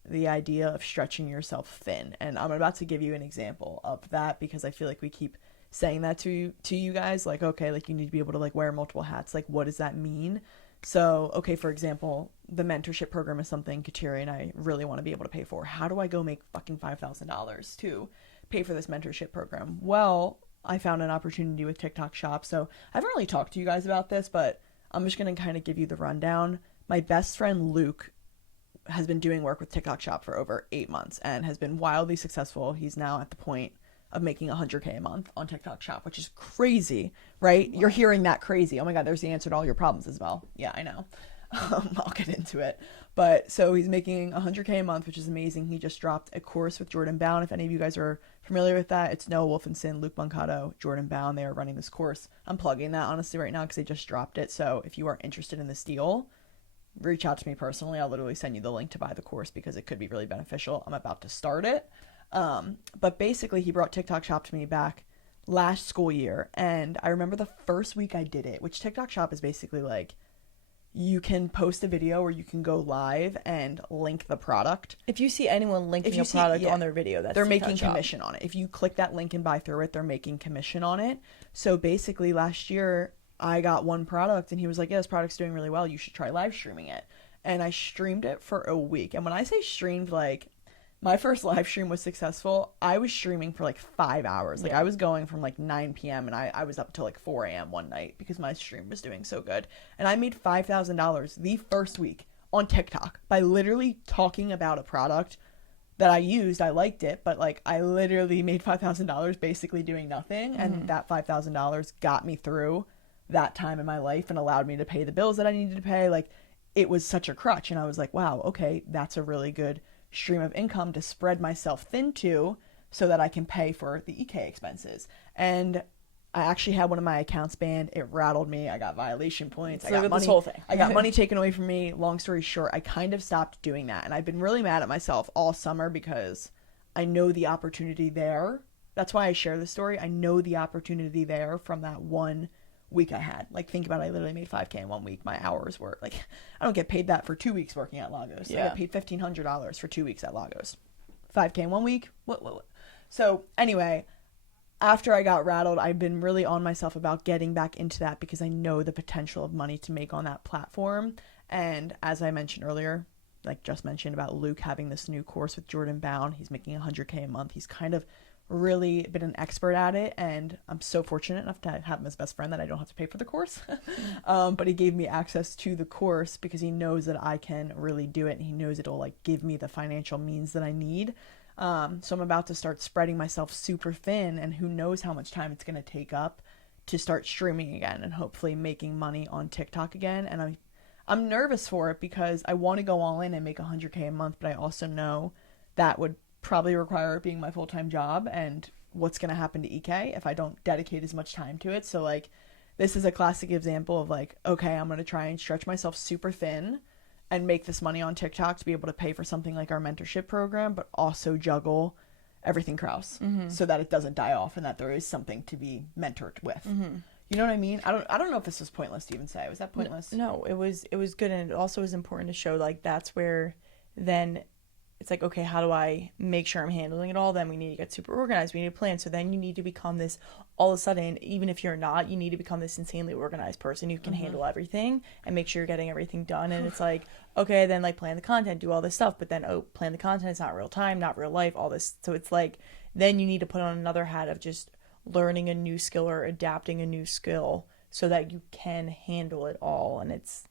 the idea of stretching yourself thin. And I'm about to give you an example of that because I feel like we keep saying that to you guys. Like, okay, like you need to be able to like wear multiple hats. Like, what does that mean? So, okay, for example, the mentorship program is something Kateri and I really want to be able to pay for. How do I go make fucking $5,000 to pay for this mentorship program? Well, I found an opportunity with TikTok Shop. So I haven't really talked to you guys about this, but I'm just going to kind of give you the rundown. My best friend Luke has been doing work with TikTok Shop for over 8 months and has been wildly successful. He's now at the point of making 100K a month on TikTok Shop, which is crazy, right? Wow. You're hearing that crazy. Oh my God, there's the answer to all your problems as well. Yeah, I know. I'll get into it. But so he's making 100K a month, which is amazing. He just dropped a course with Jordan Bound. If any of you guys are familiar with that, it's Noah Wolfenson, Luke Buncato, Jordan Bound. They are running this course. I'm plugging that honestly right now because they just dropped it. So if you are interested in this deal, reach out to me personally. I'll literally send you the link to buy the course because it could be really beneficial. I'm about to start it. But basically he brought TikTok Shop to me back last school year. And I remember the first week I did it, which TikTok Shop is basically like, you can post a video or you can go live and link the product. If you see anyone linking a product on their video, they're making commission on it. If you click that link and buy through it, they're making commission on it. So basically last year I got one product and he was like, yeah, this product's doing really well. You should try live streaming it. And I streamed it for a week. And when I say streamed, like my first live stream was successful. I was streaming for like 5 hours. Like I was going from like 9 p.m. and I was up till like 4 a.m. one night because my stream was doing so good. And I made $5,000 the first week on TikTok by literally talking about a product that I used. I liked it, but like I literally made $5,000 basically doing nothing. And that $5,000 got me through that time in my life and allowed me to pay the bills that I needed to pay. Like it was such a crutch. And I was like, wow, okay, that's a really good stream of income to spread myself thin to so that I can pay for the EK expenses. And I actually had one of my accounts banned. It rattled me. I got violation points. I got money. This whole thing. I got money taken away from me. Long story short, I kind of stopped doing that. And I've been really mad at myself all summer because I know the opportunity there. That's why I share this story. I know the opportunity there from that 1 week I had. Like, think about it. I literally made $5,000 in 1 week. My hours were like, I don't get paid that for 2 weeks working at Lagos. Yeah. I got paid $1,500 for 2 weeks at Lagos. $5,000 in 1 week. What? So anyway, after I got rattled, I've been really on myself about getting back into that because I know the potential of money to make on that platform. And as I mentioned earlier, like just mentioned about Luke having this new course with Jordan Bound, he's making $100,000 a month. He's kind of really been an expert at it, and I'm so fortunate enough to have him as best friend that I don't have to pay for the course. But he gave me access to the course because he knows that I can really do it, and he knows it'll like give me the financial means that I need. So I'm about to start spreading myself super thin, and who knows how much time it's going to take up to start streaming again and hopefully making money on TikTok again. And I'm nervous for it because I want to go all in and make $100,000 a month, but I also know that would probably require it being my full-time job, and what's going to happen to EK if I don't dedicate as much time to it. So like, this is a classic example of like, okay, I'm going to try and stretch myself super thin and make this money on TikTok to be able to pay for something like our mentorship program, but also juggle everything Krause so that it doesn't die off and that there is something to be mentored with. You know what I mean? I don't know if this was pointless to even say. Was that pointless? No, it was good, and it also was important to show like that's where then it's like, okay, how do I make sure I'm handling it all? Then we need to get super organized. We need a plan. So then you need to become this, all of a sudden, even if you're not, you need to become this insanely organized person who can handle everything and make sure you're getting everything done. And it's like, okay, then like plan the content, do all this stuff. But then, plan the content. It's not real time, not real life, all this. So it's like, then you need to put on another hat of just learning a new skill or adapting a new skill so that you can handle it all. And it's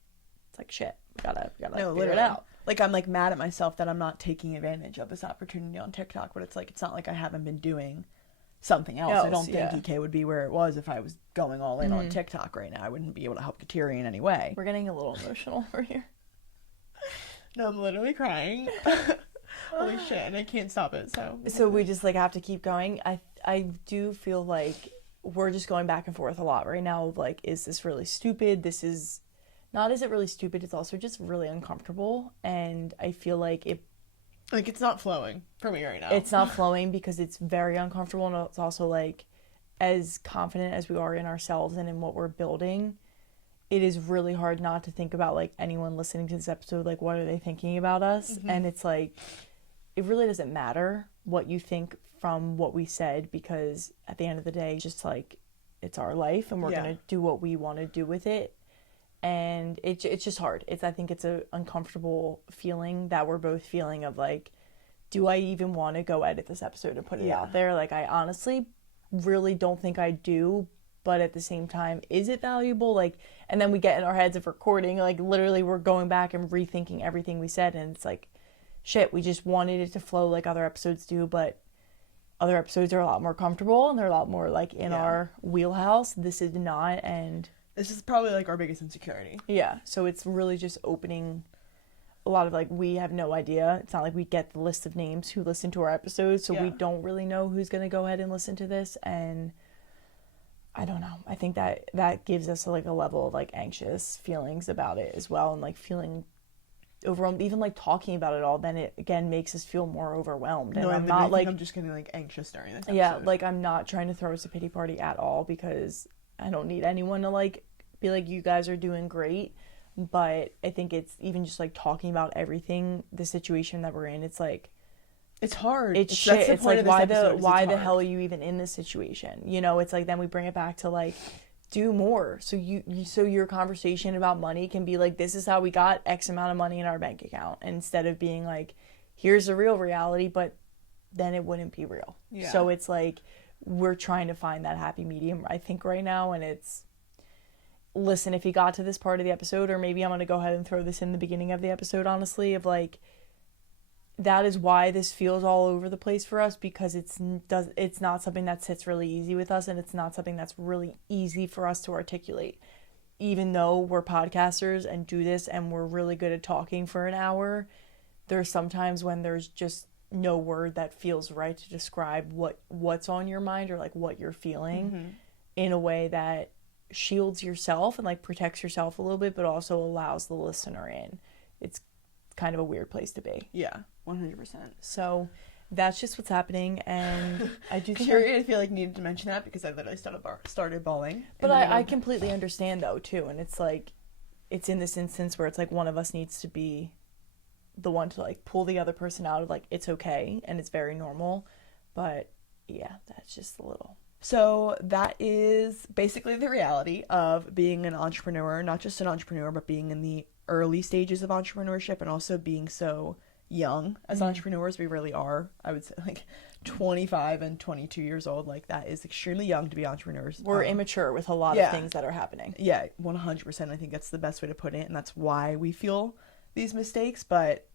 like, shit, we gotta figure it out. Like, I'm like mad at myself that I'm not taking advantage of this opportunity on TikTok, but it's like, it's not like I haven't been doing something else. I don't think EK would be where it was if I was going all in on TikTok right now. I wouldn't be able to help Kateri in any way. We're getting a little emotional over here. No, I'm literally crying. Holy shit, and I can't stop it. So we just like have to keep going. I do feel like we're just going back and forth a lot right now of like, is this really stupid? This is not, is it really stupid? It's also just really uncomfortable. And I feel like it's not flowing for me right now. It's not flowing because it's very uncomfortable. And it's also like, as confident as we are in ourselves and in what we're building, it is really hard not to think about like anyone listening to this episode, like what are they thinking about us? And it's like, it really doesn't matter what you think from what we said, because at the end of the day, just like, it's our life and we're going to do what we want to do with it. And it's just hard. I think it's a uncomfortable feeling that we're both feeling of like, do I even want to go edit this episode and put it out there? Like, I honestly really don't think I do, but at the same time, is it valuable? Like, and then we get in our heads of recording, like literally we're going back and rethinking everything we said, and it's like, shit, we just wanted it to flow like other episodes do, but other episodes are a lot more comfortable and they're a lot more like in our wheelhouse. This is not, and this is probably like our biggest insecurity. Yeah, so it's really just opening a lot of like, we have no idea. It's not like we get the list of names who listen to our episodes, so we don't really know who's going to go ahead and listen to this. And I don't know. I think that gives us like a level of like anxious feelings about it as well, and like feeling overwhelmed. Even like talking about it all, then it again makes us feel more overwhelmed. And I'm not like, I'm just getting like anxious during this episode. Yeah, like I'm not trying to throw us a pity party at all, because I don't need anyone to like be like, you guys are doing great. But I think it's even just like talking about everything, the situation that we're in, it's like, it's hard. It's shit. It's like, why the hell are you even in this situation? You know, it's like, then we bring it back to like, do more. So so your conversation about money can be like, this is how we got X amount of money in our bank account, instead of being like, here's the real reality, but then it wouldn't be real. Yeah. So it's like, we're trying to find that happy medium, I think, right now. And it's, listen, if you got to this part of the episode, or maybe I'm going to go ahead and throw this in the beginning of the episode, honestly, of like, that is why this feels all over the place for us, because it's not something that sits really easy with us, and it's not something that's really easy for us to articulate. Even though we're podcasters and do this and we're really good at talking for an hour, there's sometimes when there's just no word that feels right to describe what's on your mind or like what you're feeling in a way that shields yourself and like protects yourself a little bit, but also allows the listener in. It's kind of a weird place to be. Yeah, 100%. So that's just what's happening, and I do think... I feel like needed to mention that because I literally started bawling. But I completely understand, though, too, and it's like, it's in this instance where it's like one of us needs to be the one to like pull the other person out of like, it's okay, and it's very normal, but yeah, that's just a little... So that is basically the reality of being an entrepreneur, not just an entrepreneur, but being in the early stages of entrepreneurship and also being so young as entrepreneurs. We really are. I would say like 25 and 22 years old. Like that is extremely young to be entrepreneurs. We're immature with a lot of things that are happening. Yeah, 100%. I think that's the best way to put it. And that's why we feel these mistakes. But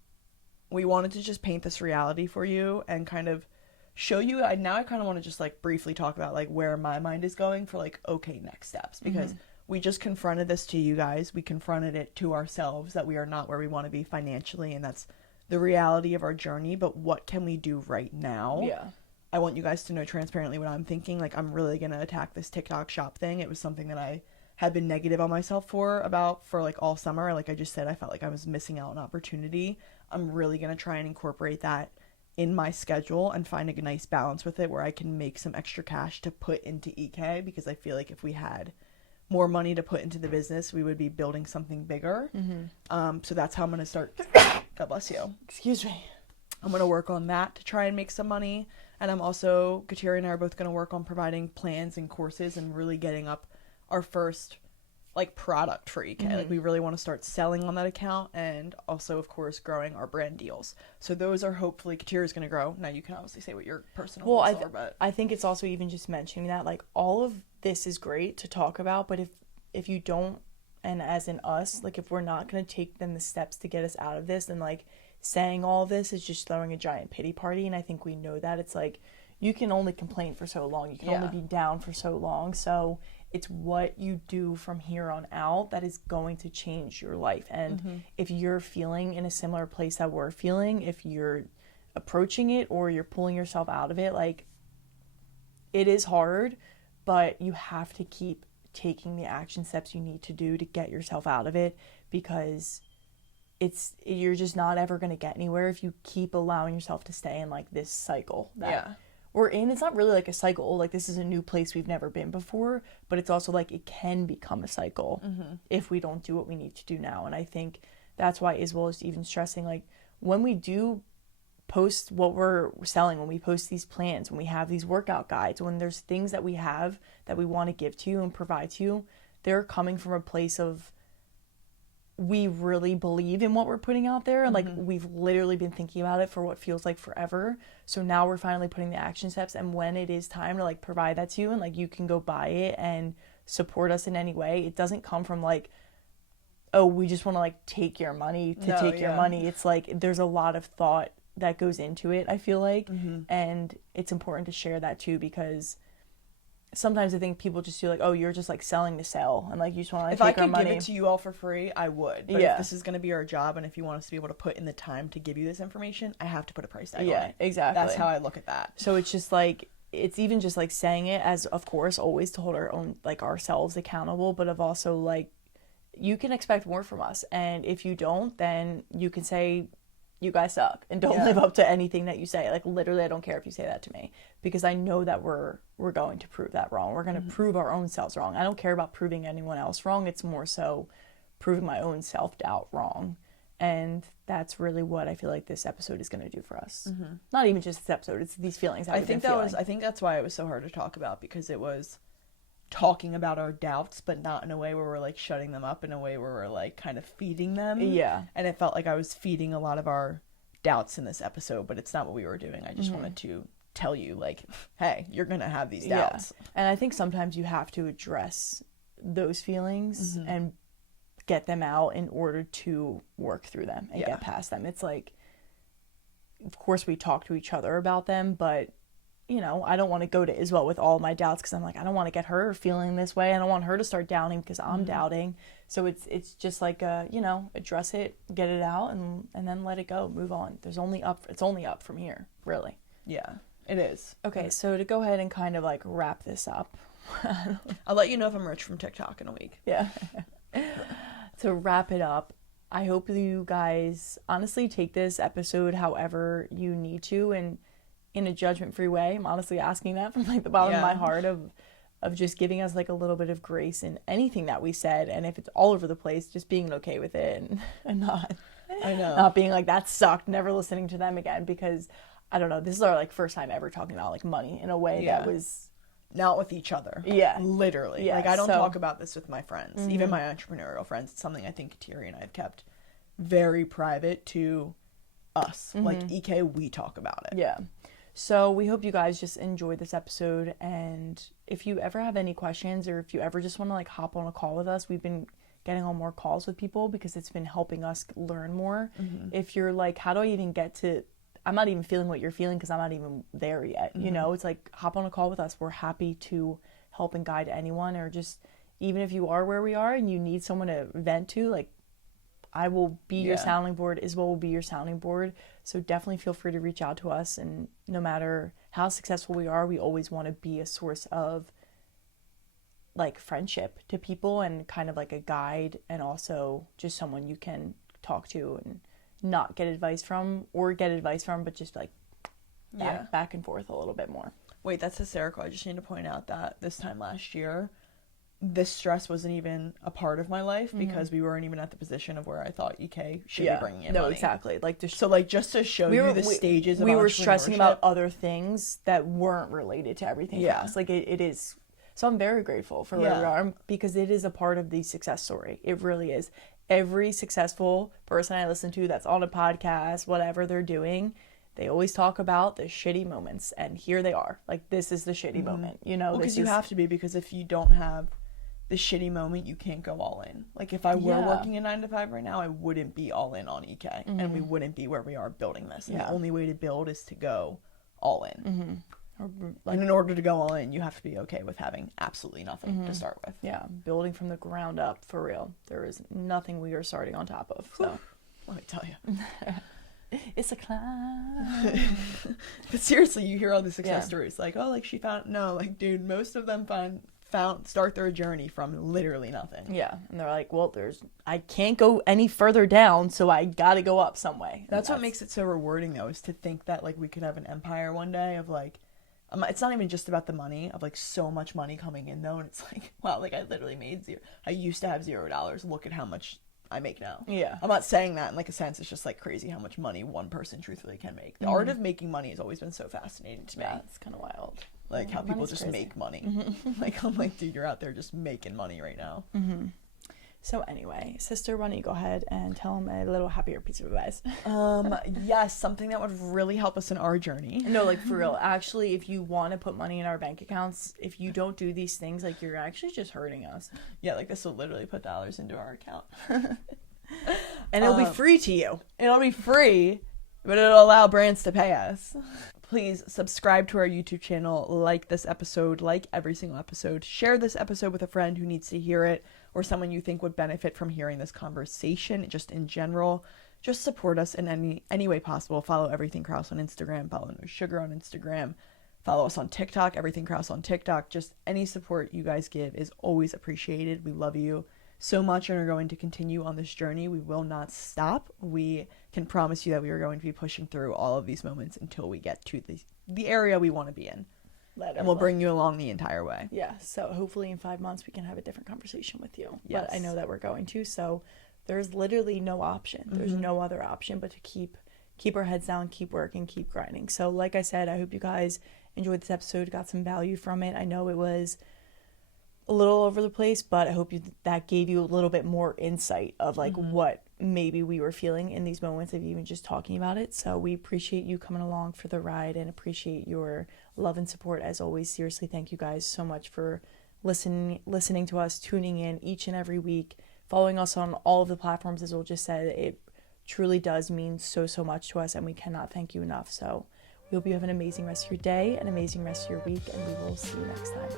we wanted to just paint this reality for you and kind of show you. Now I kind of want to just like briefly talk about like where my mind is going for like, okay, next steps, because we just confronted this to you guys. We confronted it to ourselves that we are not where we want to be financially, and that's the reality of our journey. But what can we do right now? Yeah. I want you guys to know transparently what I'm thinking. Like, I'm really going to attack this TikTok shop thing. It was something that I had been negative on myself for like all summer. Like I just said, I felt like I was missing out on opportunity. I'm really going to try and incorporate that in my schedule and find a nice balance with it where I can make some extra cash to put into EK, because I feel like if we had more money to put into the business, we would be building something bigger. So that's how I'm going to start. God bless you. Excuse me. I'm going to work on that to try and make some money. And I'm also, Kateri and I are both going to work on providing plans and courses and really getting up our first like product for EK. Like we really want to start selling on that account, and also of course growing our brand deals. So those are hopefully, Kateri's going to grow. Now you can obviously say what your personal goals are, but I think it's also even just mentioning that like all of this is great to talk about, but if you don't, and as in us, like if we're not going to take then the steps to get us out of this, then like saying all of this is just throwing a giant pity party. And I think we know that it's like you can only complain for so long, you can only be down for so long. So it's what you do from here on out that is going to change your life. And if you're feeling in a similar place that we're feeling, if you're approaching it or you're pulling yourself out of it, like it is hard, but you have to keep taking the action steps you need to do to get yourself out of it, because you're just not ever going to get anywhere if you keep allowing yourself to stay in like this cycle that we're in. It's not really like a cycle, like this is a new place we've never been before, but it's also like it can become a cycle if we don't do what we need to do now. And I think that's why Isabel is even stressing, like when we do post what we're selling, when we post these plans, when we have these workout guides, when there's things that we have that we want to give to you and provide to you, they're coming from a place of we really believe in what we're putting out there, and like we've literally been thinking about it for what feels like forever. So now we're finally putting the action steps, and when it is time to like provide that to you and like you can go buy it and support us in any way, it doesn't come from like, oh, we just want to like take your money to take your money. It's like there's a lot of thought that goes into it, I feel like, and it's important to share that too, because sometimes I think people just feel like, oh, you're just like selling to sell, and like you just want to like, take our money. If I could give it to you all for free, I would. But if this is going to be our job, and if you want us to be able to put in the time to give you this information, I have to put a price tag on it. Exactly. That's how I look at that. So it's just like, it's even just like saying it as, of course, always to hold our own, like ourselves accountable, but of also like, you can expect more from us. And if you don't, then you can say, you guys suck, and don't live up to anything that you say. Like literally, I don't care if you say that to me, because I know that we're going to prove that wrong. We're going to prove our own selves wrong. I don't care about proving anyone else wrong. It's more so proving my own self-doubt wrong. And that's really what I feel like this episode is going to do for us. Not even just this episode, it's these feelings. I think that's why it was so hard to talk about, because it was talking about our doubts, but not in a way where we're like shutting them up, in a way where we're like kind of feeding them. And it felt like I was feeding a lot of our doubts in this episode, but it's not what we were doing. I just wanted to tell you, like, hey, you're gonna have these doubts. And I think sometimes you have to address those feelings and get them out in order to work through them and get past them. It's like, of course we talk to each other about them, but you know, I don't want to go to Isabel with all my doubts because I'm like, I don't want to get her feeling this way. I don't want her to start doubting because I'm doubting. So it's just like, you know, address it, get it out, and then let it go, move on. It's only up from here, really. Yeah, it is. Okay, so to go ahead and kind of like wrap this up. I'll let you know if I'm rich from TikTok in a week. Yeah. To wrap it up, I hope you guys honestly take this episode however you need to, and in a judgment-free way. I'm honestly asking that from like the bottom of my heart of just giving us like a little bit of grace in anything that we said, and if it's all over the place, just being okay with it and not being like, that sucked, never listening to them again, because I don't know, this is our like first time ever talking about like money in a way that was not with each other. Yeah. Literally. Yeah, like, I don't talk about this with my friends, even my entrepreneurial friends. It's something I think Thierry and I have kept very private to us. Like, EK, we talk about it. Yeah. So we hope you guys just enjoyed this episode, and if you ever have any questions, or if you ever just want to like hop on a call with us, we've been getting on more calls with people because it's been helping us learn more. If you're like, how do I even get to, I'm not even feeling what you're feeling because I'm not even there yet. You know, it's like, hop on a call with us. We're happy to help and guide anyone, or just even if you are where we are and you need someone to vent to, like, I will be your sounding board. Isabel will be your sounding board. So definitely feel free to reach out to us. And no matter how successful we are, we always want to be a source of like friendship to people, and kind of like a guide, and also just someone you can talk to and not get advice from, or get advice from, but just like back and forth a little bit more. Wait, that's hysterical. I just need to point out that this time last year, this stress wasn't even a part of my life because we weren't even at the position of where I thought EK should be bringing in money. Exactly. Like, so like, just to show you the stages of we were stressing entrepreneurship. about other things that weren't related to everything else. Like, it is. So I'm very grateful for where we are, because it is a part of the success story. It really is. Every successful person I listen to that's on a podcast, whatever they're doing, they always talk about the shitty moments, and here they are. Like, this is the shitty moment, you know? Because you have to be, because if you don't have the shitty moment, you can't go all in. Like, if I were working a 9-to-5 right now, I wouldn't be all in on EK, and we wouldn't be where we are building this. And the only way to build is to go all in. And in order to go all in, you have to be okay with having absolutely nothing to start with. Yeah, building from the ground up, for real. There is nothing we are starting on top of. So let me tell you. It's a climb. But seriously, you hear all the success stories. Like, oh, like, she found... No, like, dude, most of them start their journey from literally nothing. Yeah, and they're like, well, I can't go any further down, so I gotta go up some way. That's what makes it so rewarding, though, is to think that, like, we could have an empire one day of, like... it's not even just about the money, of like so much money coming in though, and it's like, wow, like I literally made zero. I used to have $0. Look at how much I make now. Yeah. I'm not saying that in like a sense. It's just like crazy how much money one person truthfully can make. The art of making money has always been so fascinating to me. Yeah, it's kind of wild. Like how people just make money. Like, I'm like, dude, you're out there just making money right now. So anyway, sister, why don't you go ahead and tell them a little happier piece of advice? Yes, something that would really help us in our journey. No, like, for real. Actually, if you want to put money in our bank accounts, if you don't do these things, like, you're actually just hurting us. Yeah, like, this will literally put dollars into our account. And it'll be free to you. It'll be free, but it'll allow brands to pay us. Please subscribe to our YouTube channel, like this episode, like every single episode. Share this episode with a friend who needs to hear it, or someone you think would benefit from hearing this conversation, just in general. Just support us in any way possible. Follow Everything Krause on Instagram. Follow No Sugar on Instagram. Follow us on TikTok, Everything Krause on TikTok. Just any support you guys give is always appreciated. We love you so much and are going to continue on this journey. We will not stop. We can promise you that we are going to be pushing through all of these moments until we get to the area we want to be in. And we'll bring you along the entire way. Yeah, so hopefully in 5 months we can have a different conversation with you. Yes. But I know that we're going to, so there's literally no option. There's no other option but to keep our heads down, keep working, keep grinding. So like I said, I hope you guys enjoyed this episode, got some value from it. I know it was a little all over the place, but I hope that gave you a little bit more insight of like what maybe we were feeling in these moments of even just talking about it. So we appreciate you coming along for the ride and appreciate your love and support as always. Seriously, thank you guys so much for listening to us, tuning in each and every week, following us on all of the platforms. As Will just said, it truly does mean so much to us, and we cannot thank you enough. So We hope you have an amazing rest of your day, an amazing rest of your week, and we will see you next time.